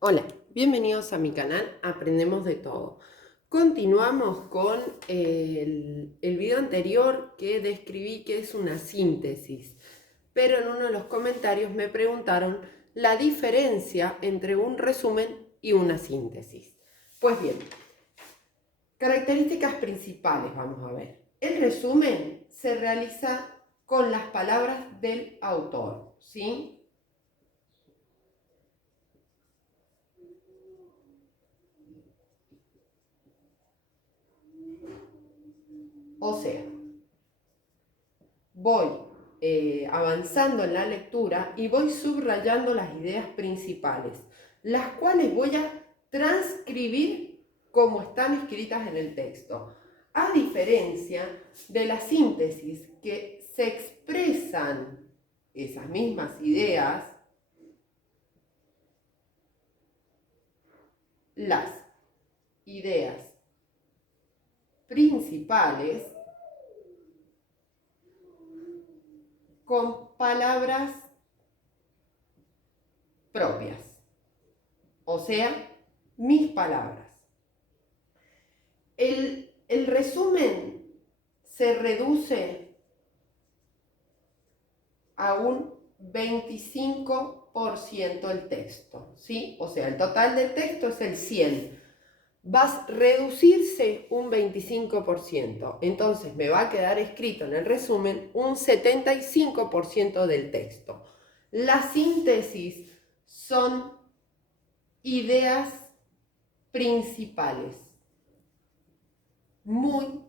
Hola, bienvenidos a mi canal Aprendemos de Todo. Continuamos con el video anterior que describí que es una síntesis, pero en uno de los comentarios me preguntaron la diferencia entre un resumen y una síntesis. Pues bien, características principales vamos a ver. El resumen se realiza con las palabras del autor, ¿sí? O sea, voy avanzando en la lectura y voy subrayando las ideas principales, las cuales voy a transcribir como están escritas en el texto. A diferencia de la síntesis, que se expresan esas mismas ideas, las ideas principales, con palabras propias, o sea, mis palabras. El resumen se reduce a un 25% el texto, ¿sí? O sea, el total del texto es el 100. Va a reducirse un 25%. Entonces me va a quedar escrito en el resumen un 75% del texto. La síntesis son ideas principales, muy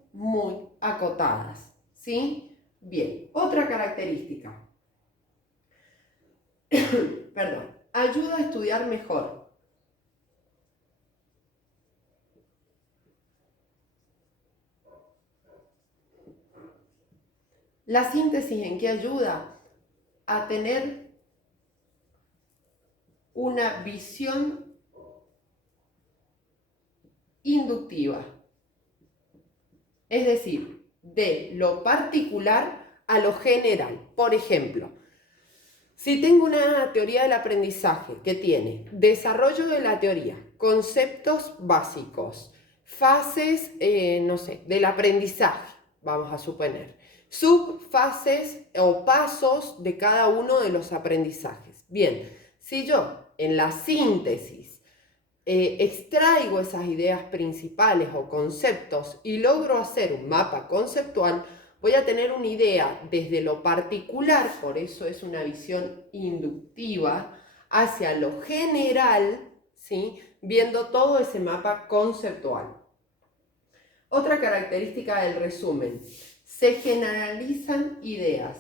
acotadas, ¿sí? Bien, otra característica. Perdón, ayuda a estudiar mejor. La síntesis, ¿en qué ayuda? A tener una visión inductiva, es decir, de lo particular a lo general. Por ejemplo, si tengo una teoría del aprendizaje que tiene desarrollo de la teoría, conceptos básicos, fases, no sé, del aprendizaje, vamos a suponer, subfases o pasos de cada uno de los aprendizajes. Bien, si yo en la síntesis extraigo esas ideas principales o conceptos y logro hacer un mapa conceptual, voy a tener una idea desde lo particular, por eso es una visión inductiva, hacia lo general, ¿sí? Viendo todo ese mapa conceptual. Otra característica del resumen: se generalizan ideas.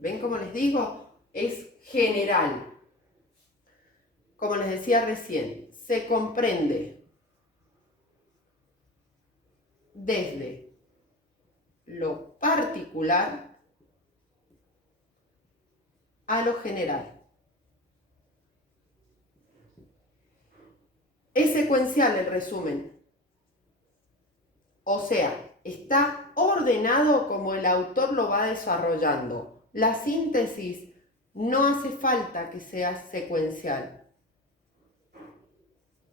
¿Ven cómo les digo? Es general. Como les decía recién, se comprende desde lo particular a lo general. Es secuencial el resumen. O sea, está ordenado como el autor lo va desarrollando. La síntesis no hace falta que sea secuencial.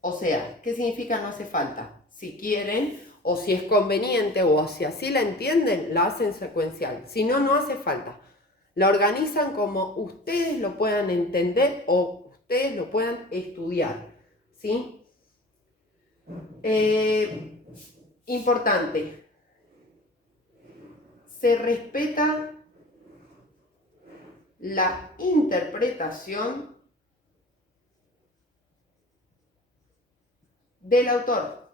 O sea, ¿qué significa no hace falta? Si quieren, o si es conveniente, o si así la entienden, la hacen secuencial. Si no, no hace falta. La organizan como ustedes lo puedan entender o ustedes lo puedan estudiar, ¿sí? Importante, se respeta la interpretación del autor.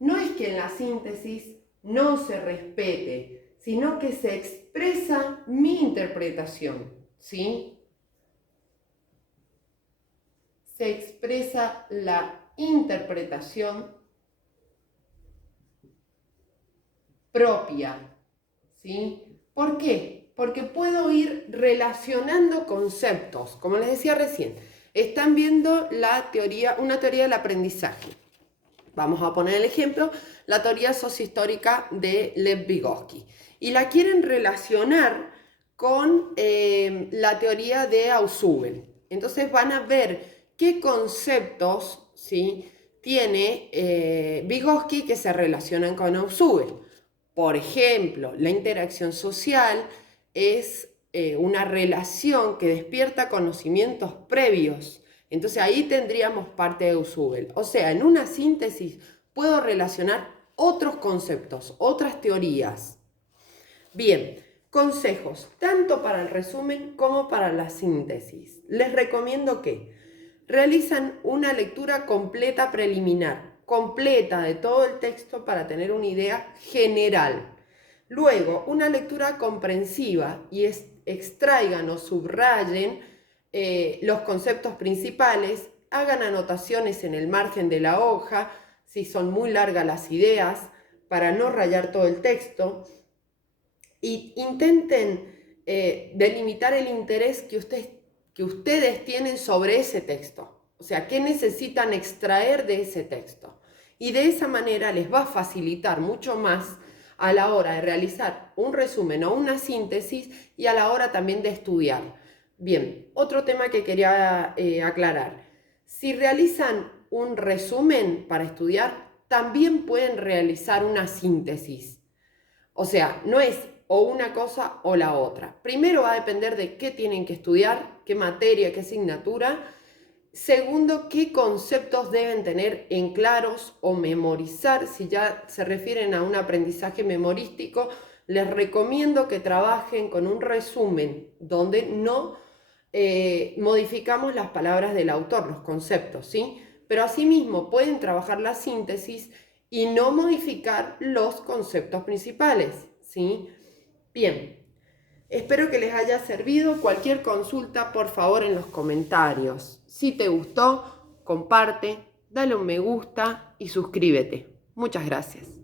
No es que en la síntesis no se respete, sino que se expresa mi interpretación, ¿sí? Se expresa la interpretación propia, ¿sí? ¿Por qué? Porque puedo ir relacionando conceptos, como les decía recién. Están viendo la teoría, una teoría del aprendizaje. vamos a poner el ejemplo, la teoría sociohistórica de Lev Vygotsky, y la quieren relacionar con la teoría de Ausubel. Entonces van a ver qué conceptos, ¿sí?, tiene Vygotsky que se relacionan con Ausubel. Por ejemplo, la interacción social es una relación que despierta conocimientos previos. Entonces ahí tendríamos parte de Ausubel. O sea, en una síntesis puedo relacionar otros conceptos, otras teorías. Bien, consejos, tanto para el resumen como para la síntesis. Les recomiendo que realizan una lectura completa preliminar, completa de todo el texto para tener una idea general. Luego, una lectura comprensiva y extraigan o subrayen los conceptos principales, hagan anotaciones en el margen de la hoja, si son muy largas las ideas, para no rayar todo el texto, y intenten delimitar el interés que ustedes tienen sobre ese texto. O sea, ¿qué necesitan extraer de ese texto? Y de esa manera les va a facilitar mucho más a la hora de realizar un resumen o una síntesis y a la hora también de estudiar. Bien, otro tema que quería aclarar. Si realizan un resumen para estudiar, también pueden realizar una síntesis. O sea, no es o una cosa o la otra. Primero va a depender de qué tienen que estudiar, qué materia, qué asignatura. Segundo, qué conceptos deben tener en claros o memorizar. Si ya se refieren a un aprendizaje memorístico, les recomiendo que trabajen con un resumen donde no modificamos las palabras del autor, los conceptos, ¿sí? Pero asimismo pueden trabajar la síntesis y no modificar los conceptos principales, ¿sí? Bien, espero que les haya servido. Cualquier consulta, por favor, en los comentarios. Si te gustó, comparte, dale un me gusta y suscríbete. Muchas gracias.